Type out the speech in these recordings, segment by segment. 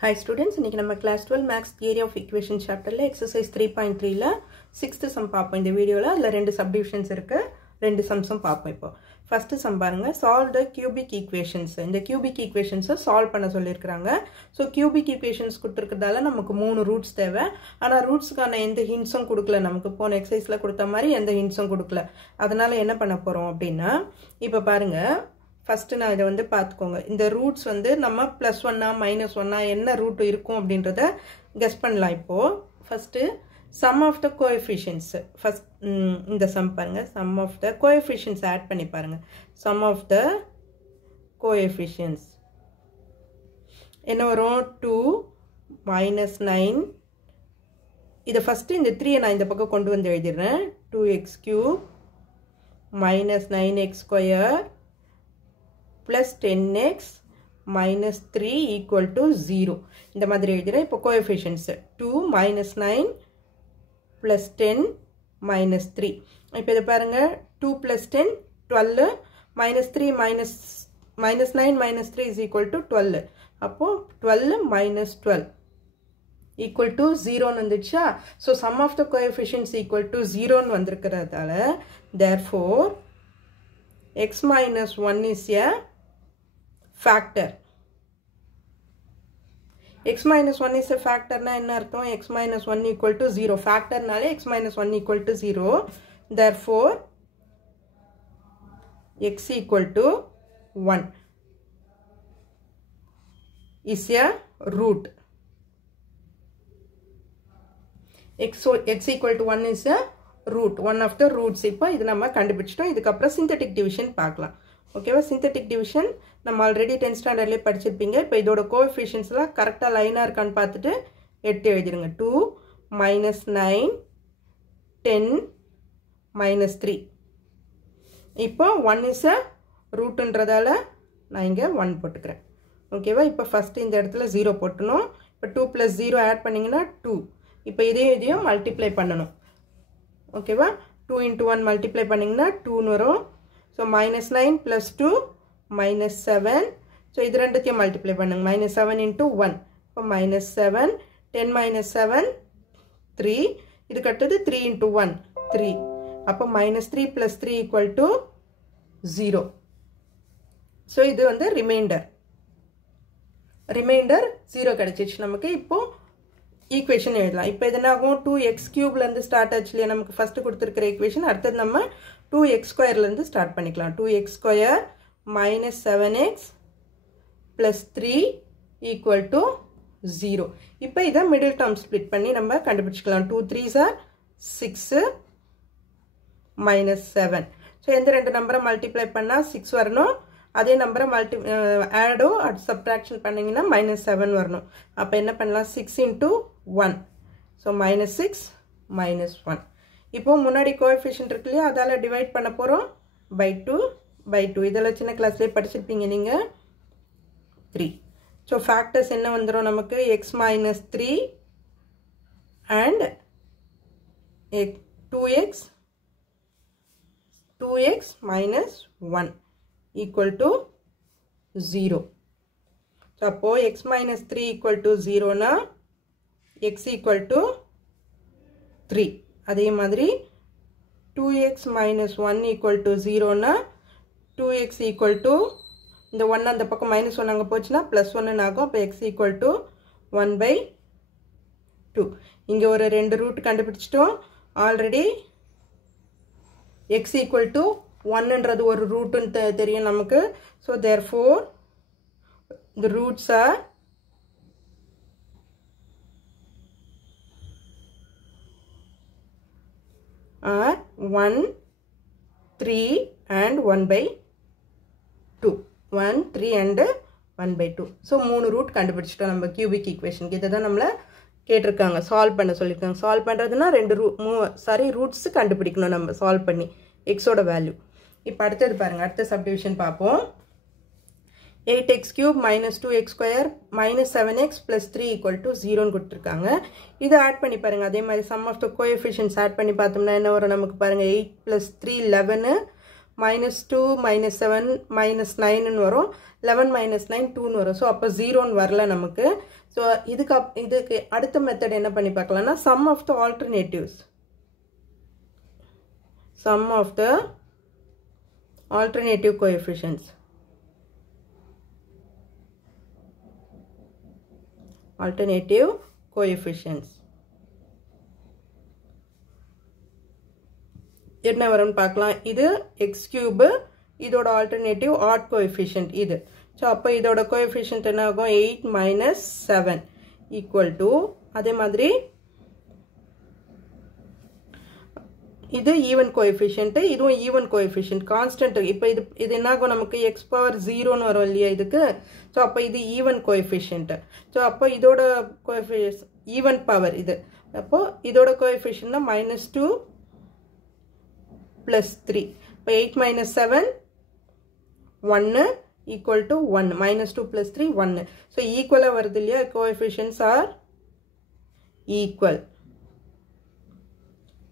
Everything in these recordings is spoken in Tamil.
Hi students, இன்னைக்கு நம்ம class 12 maths theory of equation chapterல exercise 3.3ல 6th sum பாப்போம். இந்த வீடியோல அதுல ரெண்டு subdivisions இருக்கு. ரெண்டு sumsம் பாப்போம் இப்போ. First sum பாருங்க, solve the cubic equations. இந்த cubic equations solve பண்ண சொல்லிருக்காங்க. So cubic equations கொடுத்திருக்கிறதால நமக்கு மூணு roots தேவை. ஆனா rootsக்கான எந்த hintsம் கொடுக்கல. நமக்கு போன exerciseல கொடுத்த மாதிரி எந்த hintsம் கொடுக்கல. அதனால என்ன பண்ண போறோம் அப்படினா, இப்போ பாருங்க First நான் இதை வந்து பார்த்துக்கோங்க. இந்த ரூட்ஸ் வந்து நம்ம +1 -1 என்ன ரூட் இருக்கும் அப்படின்றத கெஸ் பண்ணலாம் இப்போ. First sum of the coefficients. First இந்த sum பாருங்க. sum of the coefficients add பண்ணி பாருங்க. sum of the coefficients என்ன வரும்? 2 -9. இத ஃபர்ஸ்ட் இந்த 3 நான் இந்த பக்கம் கொண்டு வந்து எழுதிறேன். 2x³ -9x² plus 10x minus 3 equal to 0. இந்த மாதிரி எழுதிறேன். இப்போ coefficients 2 -9 plus 10 minus 3. இப்போ இதை பாருங்க, 2 plus 10 12 minus 3 minus 9 minus 3 is equal to 12. அப்போ 12 minus 12 equal to 0 வந்துச்சா? So sum of the coefficients equal to 0 வந்திருக்கிறதால therefore x minus 1 is a factor. x minus 1 is a factor na enna artham? X minus 1 equal to 0. Factor nale x minus 1 equal to 0. Therefore x equal to 1 is a root. X equal to 1 is a root. One of the roots. இப்போ இது நம்ம கண்டுபிடிச்சிட்டோம். இதுக்கு அப்புறம் synthetic division பார்க்கலாம். ஓகேவா? synthetic division நம்ம ஆல்ரெடி 10th ஸ்டாண்டர்ட்லயே படிச்சிருப்பீங்க. இப்போ இதோட கோஎஃபிஷியன்ட்ஸ்லாம் கரெக்டா லைனா இருக்கான்னு பார்த்துட்டு எடுத்து எழுதிருங்க. 2 -9 10 -3. இப்போ 1 is a rootன்றதால நான் இங்க 1 போட்டுக்கிறேன். ஓகேவா? இப்போ ஃபர்ஸ்ட் இந்த இடத்துல 0 போடணும். இப்போ 2 + 0 ஆட் பண்ணீங்கன்னா 2. இப்போ இதையும் மல்டிப்ளை பண்ணனும். ஓகேவா? 2 × 1 மல்டிப்ளை பண்ணீங்கன்னா 2 வரும். So -9 + 2 -7. So இது ரெண்டுத்தையும் மல்டிப்ளை பண்ணுங்க. -7 × 1. இப்போ -7 10 -7 3. இதுக்கு அடுத்தது 3 × 1 3. அப்போ -3 + 3 = 0. So இது வந்து ரிமைண்டர் 0 கிடைச்சிச்சு நமக்கு. இப்போ ஈக்குவேஷன் எழுதலாம். இப்போ இது என்ன ஆகும்? 2x³ ல இருந்து ஸ்டார்ட் ஆச்சுலையா நமக்கு ஃபர்ஸ்ட் கொடுத்திருக்கிற ஈக்குவேஷன். அடுத்து நம்ம 2x² ல இருந்து ஸ்டார்ட் பண்ணிக்கலாம். 2x² - 7x plus 3 equal to 0. இப்போ இத மிடில் டேர்ம் ஸ்ப்ளிட் பண்ணி நம்ம கண்டுபிடிச்சுக்கலாம். 2 3s are 6 - 7. சோ எந்த ரெண்டு நம்பரை மல்டிப்ளை பண்ணா 6 வரணும். அதே நம்பரை ஆடோ அட் சப்ட்ராக்ஷன் பண்ணீங்கன்னா -7 வரணும். அப்ப என்ன பண்ணலாம்? 6 × 1. So -6 - 1. இப்போ முன்னாடி கோஎஃபிஷியன்ட் இருக்கு இல்லையா, அதால டிவைட் பண்ண போறோம். by 2 இதெல்லாம் சின்ன கிளாஸ்லயே படிச்சிருப்பீங்க நீங்க. 3. So factors என்ன வந்துரும் நமக்கு? x minus 3 and 2x minus 1 equal to 0. So அப்போ x minus 3 equal to 0 na x equal to 3. அதே மாதிரி 2x minus 1 equal to 0 na 2x equal to இந்த 1 அந்த பக்கம் -1 அங்க போச்சுனா +1 ஆகும். அப்ப x equal to 1/2. இங்க ஒரு ரெண்டு ரூட் கண்டுபிடிச்சிட்டோம் ஆல்ரெடி. x equal to 1ன்றது ஒரு ரூட்னு தெரியும் நமக்கு. So therefore the roots are 1 3 and 1/2. 1 3 and 1/2. So மூணு ரூட் கண்டுபிடிச்சிட்டோம் நம்ம கியூபிக் ஈக்குவேஷனுக்கு. இத தான் நம்மள கேட்டிருக்காங்க, சால்வ் பண்ண சொல்லிருக்காங்க. சால்வ் பண்றதுனா ரெண்டு ரூட்ஸ் கண்டுபிடிக்கணும் நம்ம சால்வ் பண்ணி x ஓட வேல்யூ. இப்போ அடுத்து பாருங்க, அடுத்த சப்டிவிஷன் பாப்போம். 8x³ - 2x² - 7x plus 3 equal to 0 ன்னு கொடுத்திருக்காங்க. இத ஆட் பண்ணி பாருங்க. அதே மாதிரி sum of the coefficients add பண்ணி பார்த்தோம்னா என்ன வரும் நமக்கு? பாருங்க 8 + 3 11 -2 -7 -9 வரும் 11 -9 2 வரும் ஸோ அப்போ 0 வரல நமக்கு ஸோ இதுக்கு அடுத்த மெத்தட் என்ன பண்ணி பார்க்கலாம்னா sum of the alternatives sum of the alternative coefficients என்ன வரும்னு பார்க்கலாம் இது x cube இதோட alternative odd coefficient இது ஸோ அப்போ இதோட coefficient என்ன ஆகும் 8 - 7 equal to அதே மாதிரி இது ஈவன் கோஎஃபிஷியன்ட் இதுவும் ஈவன் கோஎஃபிஷியன்ட் கான்ஸ்டன்ட் இப்போ இது என்ன ஆகும் நமக்கு x பவர் 0 ன்னு வரும் இல்லையா இதுக்கு ஸோ அப்போ இது ஈவன் கோஎஃபிஷியன்ட் ஸோ அப்போ இதோட ஈவன் பவர் இது அப்போ இதோட கோஎஃபிஷியன்ட்னா -2 + 3 இப்போ 8 - 7 1 equal to 1 -2 + 3 1 ஸோ ஈக்குவலாக வருது இல்லையா கோஎஃபிஷியன்ட்ஸ் ஆர் ஈக்குவல்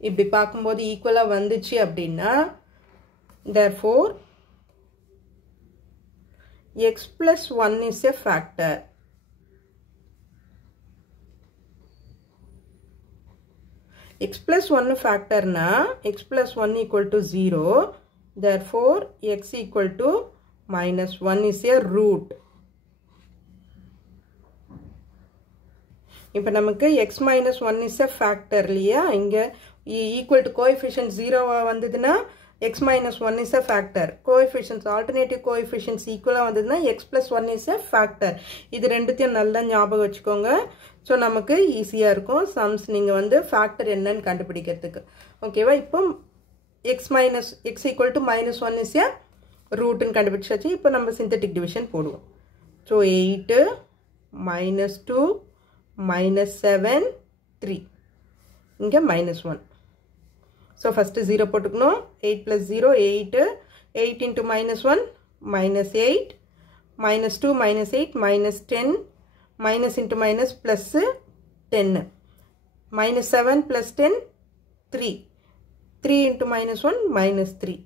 இப்படி பார்க்கும்போது ஈக்குவலாக வந்துச்சு அப்படின்னா therefore x + 1 is a factor x + 1 factorனா x + 1 equal to 0 therefore x equal to -1 is a root இப்போ நமக்கு x - 1 is a factor இல்லையா இங்கே equal to coefficient 0 வந்ததுன்னா x - 1 is a factor coefficients alternative coefficients equal வந்ததுன்னா x + 1 is a factor இது ரெண்டுத்தையும் நல்லா ஞாபகம் வச்சுக்கோங்க ஸோ நமக்கு ஈஸியாக இருக்கும் சம்ஸ் நீங்கள் வந்து ஃபேக்டர் என்னன்னு கண்டுபிடிக்கிறதுக்கு ஓகேவா இப்போ x equal to -1 is a rootன்னு கண்டுபிடிச்சாச்சு இப்போ நம்ம சிந்தட்டிக் டிவிஷன் போடுவோம் ஸோ 8 -2 -7 3 இங்கே -1 ஸோ ஃபஸ்ட்டு 0 போட்டுக்கணும் 8 + 0 8 8 into -1 -8 -2 -8 -10 minus into minus plus 10 -7 + 10 3 3 into -1 -3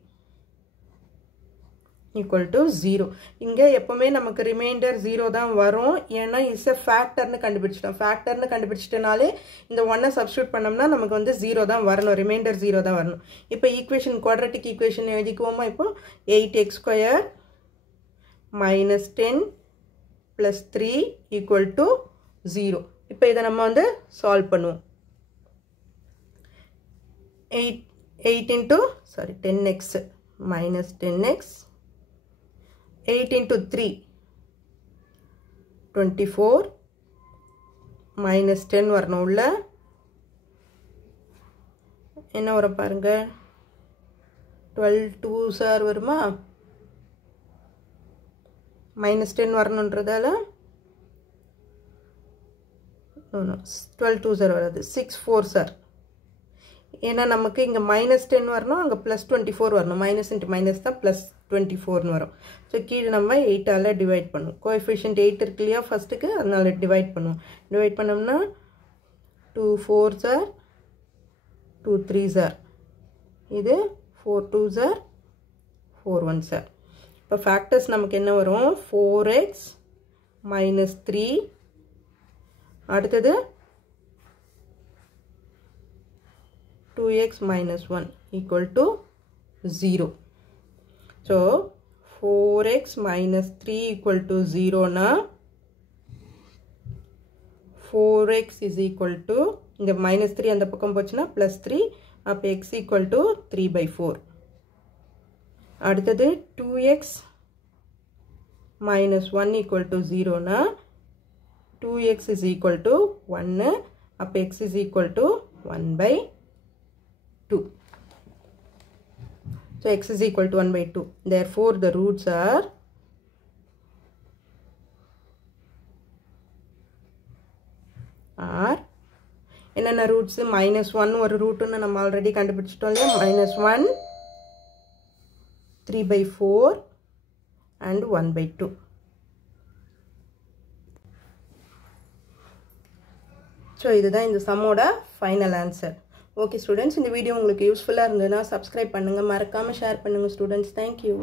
equal to 0 இங்கே எப்பவுமே நமக்கு ரிமைண்டர் 0 தான் வரும் ஏன்னா இஸ் a ஃபேக்டர்னு கண்டுபிடிச்சிட்டோம் ஃபேக்டர்னு கண்டுபிடிச்சிட்டனாலே இந்த 1 சப்ஸ்டிட்யூட் பண்ணோம்னா நமக்கு வந்து 0 தான் வரணும் ரிமைண்டர் 0 தான் வரணும் இப்போ ஈக்குவேஷன் குவாட்ரட்டிக் ஈக்குவேஷன் எழுதிக்குவோமா இப்போ 8x² -10 + 3 equal to 0 இப்போ இதை நம்ம வந்து சால்வ் பண்ணுவோம் 10x -10x 8 into 3 24 -10 வரணும் உள்ள என்ன வரும் பாருங்க 12 2s வருமா -10 வரணுன்றதால no 12 2s வராது 6 4s ஏன்னா நமக்கு இங்கே -10 வரணும் அங்கே +24 வரணும் மைனஸ் இன்ட்டு மைனஸ் தான் +24 வரும் ஸோ கீழே நம்ம 8ஆல் டிவைட் பண்ணுவோம் கோஎஃபிஷியன்ட் 8 இருக்கு இல்லையா ஃபஸ்ட்டுக்கு அதனால் டிவைட் பண்ணுவோம் டிவைட் பண்ணோம்னா 2 4s 2 3s இது 4 2s 4 1s இப்போ ஃபேக்டர்ஸ் நமக்கு என்ன வரும் 4x -3 அடுத்தது 2x -1 equal to 0 so 4x -3 equal to 0 na 4x is equal to இந்த -3 அந்த பக்கம் போச்சுனா +3 அப்ப x equal to 3/4 அடுத்தது 2x -1 equal to 0 na 2x is equal to 1 அப்ப x is equal to 1/2 so x is equal to 1/2 therefore the roots are என்னென்ன ரூட்ஸ் -1 ஒரு ரூட்னு நம்ம ஆல்ரெடி கண்டுபிடிச்சிட்டோம் இல்லையா -1 3/4 and 1/2 ஸோ இதுதான் இந்த சம்மோட ஃபைனல் ஆன்சர் ஓகே ஸ்டூடெண்ட்ஸ், இந்த வீடியோ உங்களுக்கு யூஸ்ஃபுல்லாக இருந்ததுன்னா சப்ஸ்கிரைப் பண்ணுங்கள், மறக்காமல் ஷேர் பண்ணுங்கள் ஸ்டூடெண்ட்ஸ். தேங்க்யூ.